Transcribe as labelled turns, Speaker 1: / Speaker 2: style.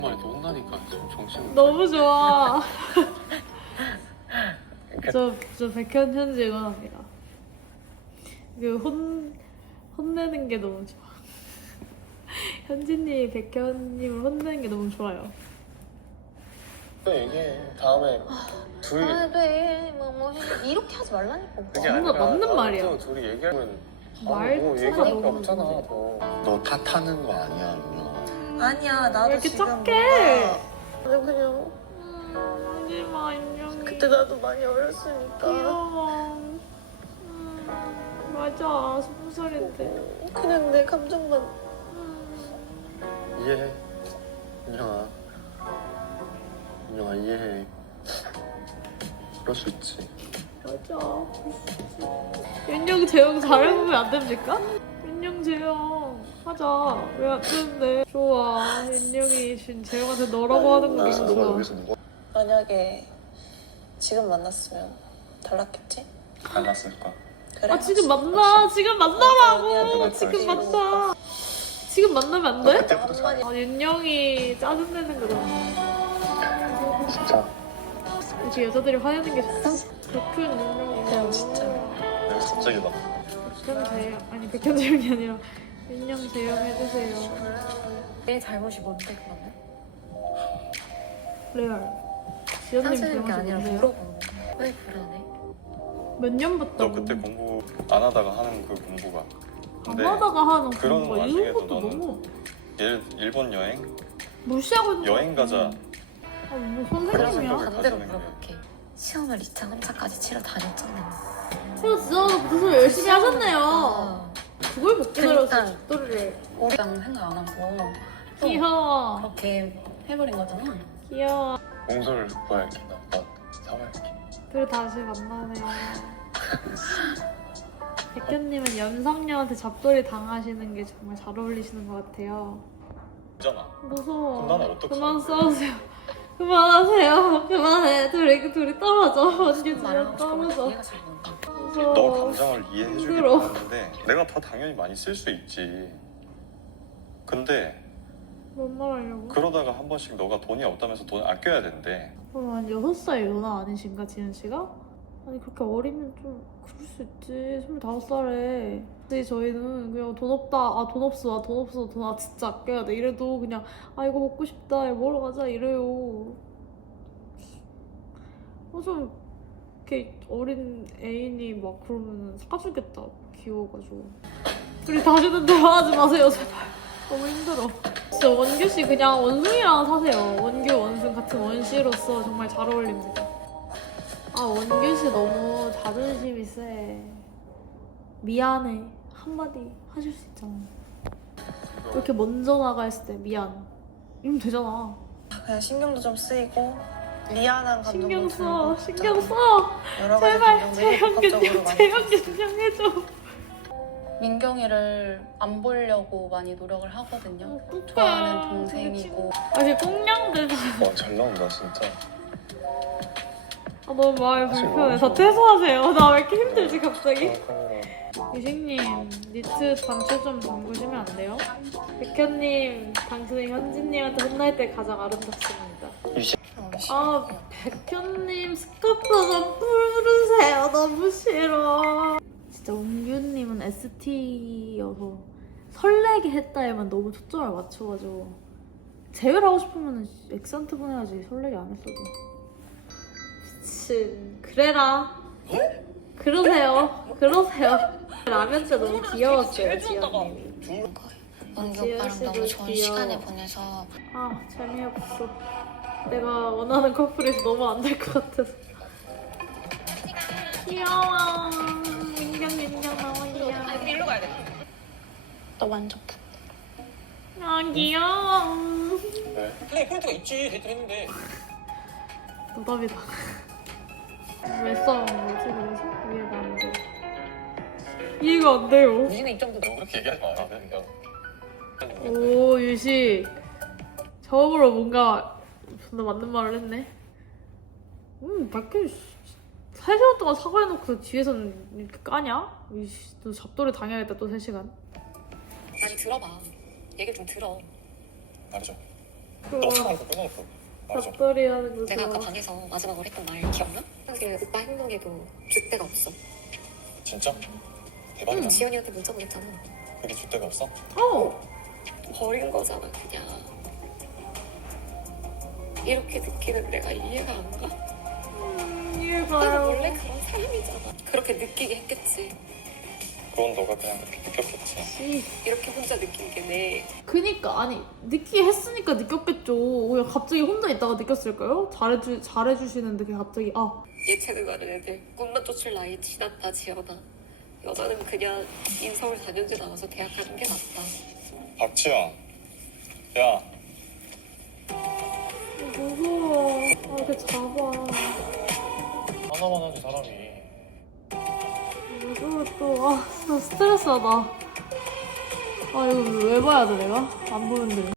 Speaker 1: 말이 혼나니까 좀 정신.
Speaker 2: 너무 좋아. 저 백현 현지 응원합니다. 혼내는 게 너무 좋아. 현진님이 백현님을 혼내는 게 너무 좋아요.
Speaker 1: 또 얘기해. 다음에 둘이.
Speaker 3: 네, 뭐 이렇게 하지 말라니까.
Speaker 1: 그게
Speaker 2: 맞는-
Speaker 1: 아니라
Speaker 2: 맞는 말이야.
Speaker 1: 또 둘이 얘기하면
Speaker 2: 말투가
Speaker 1: 얘기할 게
Speaker 2: 너무
Speaker 1: 없잖아.
Speaker 2: 문제.
Speaker 1: 너 탓하는 거 아니야, 윤영아.
Speaker 3: 아니야, 나도
Speaker 2: 왜 이렇게
Speaker 3: 지금
Speaker 2: 착해?
Speaker 3: 뭔가 그냥
Speaker 2: 하지마 안녕.
Speaker 3: 그때 나도 많이 어렸으니까
Speaker 2: 귀여워. 맞아 20살인데.
Speaker 3: 그냥 내 감정만
Speaker 1: 이해해. 윤영아. 윤영아 이해해. 그럴 수 있지.
Speaker 2: 맞아. 윤영 재영 잘해보면 안 됩니까? 윤영 재영 하자. 왜 안 되는데? 좋아. 윤영이 지금 재영한테 너라고 하는 거
Speaker 1: 그래서
Speaker 2: 너무
Speaker 1: 너가
Speaker 2: 좋아.
Speaker 1: 여기서 누가
Speaker 3: 만약에 지금 만났으면 달랐겠지?
Speaker 1: 달랐을 거야.
Speaker 3: 그래?
Speaker 2: 아 지금 만나. 지금 만나라고.
Speaker 1: 아니야,
Speaker 2: 지금
Speaker 1: 그래.
Speaker 2: 만나. 지금 만나면 안 돼?
Speaker 1: 그때부터 잘.
Speaker 2: 아 윤영이 짜증내는 거 너무.
Speaker 1: 진짜.
Speaker 2: 이렇게 여자들이 화내는 게 좋다? 백현 윤영.
Speaker 3: 그냥 진짜.
Speaker 1: 내가 갑자기 막.
Speaker 2: 백현 재영 아니 백현 재영이 아니라 윤영 재영 해주세요.
Speaker 4: 내 잘못이 뭔데 그러면?
Speaker 2: 레알. 지연님
Speaker 4: 사실은 게 아니라
Speaker 2: 잘못이
Speaker 4: 물어보는 거야. 왜 그러네?
Speaker 2: 몇 년부터?
Speaker 1: 너 그때 공부 안 하다가 하는 그 공부가.
Speaker 2: 안
Speaker 1: 근데
Speaker 2: 하다가 하는
Speaker 1: 그런
Speaker 2: 공부가
Speaker 1: 와중에도
Speaker 2: 이후부터
Speaker 1: 너는
Speaker 2: 너무
Speaker 1: 일본 여행
Speaker 2: 무시하고 있는
Speaker 1: 여행 가자.
Speaker 2: 아, 뭐
Speaker 1: 그런
Speaker 2: 선생님이야?
Speaker 1: 생각을
Speaker 4: 반대로
Speaker 1: 가지는 거야.
Speaker 4: 물어볼게. 시험을 2차, 3차까지 치러 다녔잖아.
Speaker 2: 제가 진짜 무슨 열심히 하셨네요.
Speaker 4: 아,
Speaker 2: 그걸 못 기다렸어.
Speaker 4: 그러니까.
Speaker 2: 죽도리를.
Speaker 4: 우리랑 생각 안 하고 또
Speaker 2: 귀여워.
Speaker 4: 그렇게 해버린 거잖아.
Speaker 2: 귀여워.
Speaker 1: 공소를 봐야겠나 사와야겠.
Speaker 2: 그리고 다시 만나네요. 백현님은 연상녀한테 잡돌이 당하시는 게 정말 잘 어울리시는 것 같아요.
Speaker 1: 있잖아.
Speaker 2: 무서워.
Speaker 1: 그럼 나는 어떡해?
Speaker 2: 그만 싸우세요. 그만하세요. 그만해. 둘이 떨어져. 언니
Speaker 4: 말하고
Speaker 2: 둘이
Speaker 4: 싶은 거
Speaker 2: 떨어져.
Speaker 4: 이해가 잘 안 가.
Speaker 2: 무서워.
Speaker 1: 너 감정을 이해해주길
Speaker 2: 힘들어.
Speaker 1: 바랐는데 내가 더 당연히 많이 쓸 수 있지. 근데
Speaker 2: 뭔 말하려고?
Speaker 1: 그러다가 한 번씩 너가 돈이 없다면서 돈 아껴야 된대.
Speaker 2: 그럼 한 6살 누나 아니신가 지은 씨가? 아니 그렇게 어리면 좀 그럴 수 있지. 25살에. 근데 저희는 그냥 돈 없다. 아 돈 없어. 돈 없어. 돈 진짜 아껴야 돼. 이래도 그냥 아 이거 먹고 싶다. 이거 먹으러 가자 이래요. 좀 이렇게 어린 애인이 막 그러면 사주겠다. 귀여워가지고. 우리 다시는 대화하지 마세요 제발. 너무 힘들어. 진짜 원규 씨 그냥 원숭이랑 사세요. 원규 원숭 같은 원씨로서 정말 잘 어울립니다. 아 원규 씨 너무 자존심이 세. 미안해 한마디 하실 수 있잖아. 이렇게 먼저 나가 했을 때 미안 이러면 되잖아.
Speaker 3: 그냥 신경도 좀 쓰이고 미안한 감정도
Speaker 2: 신경 써.
Speaker 3: 들고
Speaker 2: 신경 써.
Speaker 3: 여러 가지
Speaker 2: 제발
Speaker 3: 감정들이
Speaker 2: 재현
Speaker 3: 복합적으로
Speaker 2: 균형
Speaker 3: 많이
Speaker 2: 재현 균형 해줘.
Speaker 5: 민경이를 안 보려고 많이 노력을 하거든요.
Speaker 2: 어떡해.
Speaker 5: 좋아하는 동생이고.
Speaker 2: 아니 꽁냥들.
Speaker 1: 잘 나온다 진짜.
Speaker 2: 아 너무 마음이
Speaker 1: 사실
Speaker 2: 불편해.
Speaker 1: 너무
Speaker 2: 다 퇴소하세요. 나 왜 이렇게 힘들지 갑자기?
Speaker 1: 카메라.
Speaker 2: 유식님 니트 단추 좀 잠그시면 안 돼요? 백현님 당신은 현진님한테 혼날 때 가장 아름답습니다. 아 백현님 스카프 좀 풀으세요. 너무 싫어. 진짜 은규님은 ST여서 설레게 했다에만 너무 초점을 맞춰가지고 제외를 하고 싶으면 엑센트 보내야지. 설레게 안 했어도. 미친 그래라. 그러세요. 라면 때 너무 귀여웠어요 지연님이.
Speaker 4: 원규
Speaker 2: 지은
Speaker 4: 오빠랑
Speaker 2: 씨도
Speaker 4: 너무 좋은
Speaker 2: 귀여워.
Speaker 4: 시간을 보내서
Speaker 2: 아 재미없어. 내가 원하는 커플에서 너무 안 될 것 같아서. 귀여워. 민경 너무 귀여워.
Speaker 4: 너 완전
Speaker 2: 아 귀여워.
Speaker 1: 네.
Speaker 6: 플레이 포인트가 있지. 데이트 했는데.
Speaker 2: 노답이다. 왜 싸운 거지 그래서? 이해가 안 돼. 이해가 안 돼요.
Speaker 6: 우진의 입장도
Speaker 1: 너 그렇게 얘기하지 마. 그냥.
Speaker 2: 오 유식. 처음으로 뭔가 존나 맞는 말을 했네. 밖에 3시간 동안 사과해놓고 뒤에서는 이렇게 까냐? 이씨, 또 잡돌이 당해야겠다 또 3시간.
Speaker 4: 다시 들어봐. 얘기 좀 들어.
Speaker 1: 말해줘. 너 하나만 끊어놓고 말해줘.
Speaker 2: 잡다리 하는 거
Speaker 4: 내가 아까
Speaker 2: 좋아.
Speaker 4: 방에서 마지막으로 했던 말 기억나? 사실 오빠 행동에도 줏대가 없어.
Speaker 1: 진짜? 대박이다.
Speaker 4: 지연이한테 문자 보냈잖아.
Speaker 1: 그게 줏대가 없어?
Speaker 2: 어!
Speaker 4: 버린 거잖아 그냥. 이렇게 느끼는 내가 이해가 안 가. 나는
Speaker 2: 이해가요.
Speaker 4: 원래 그런 사람이잖아. 그렇게 느끼게 했겠지.
Speaker 1: 그건 너가 그냥 그렇게 느꼈겠지.
Speaker 2: 씨.
Speaker 4: 이렇게 혼자 느낀 게 내
Speaker 2: 그니까 아니 느끼게 했으니까 느꼈겠죠. 왜 갑자기 혼자 있다가 느꼈을까요? 잘해주시는데 그게 갑자기 아
Speaker 4: 예체능 하는 애들 꿈만 쫓을 나이 지났다 지연아. 여자는 그냥 인서울 4년제 나와서 대학 가는 게 낫다.
Speaker 1: 박지영. 야.
Speaker 2: 무서워. 아 이렇게 잡아.
Speaker 1: 하나만 하지 사람이.
Speaker 2: 무서워 또. 아 진짜 스트레스하다. 아 이거 왜 봐야 돼 내가? 안 보는데.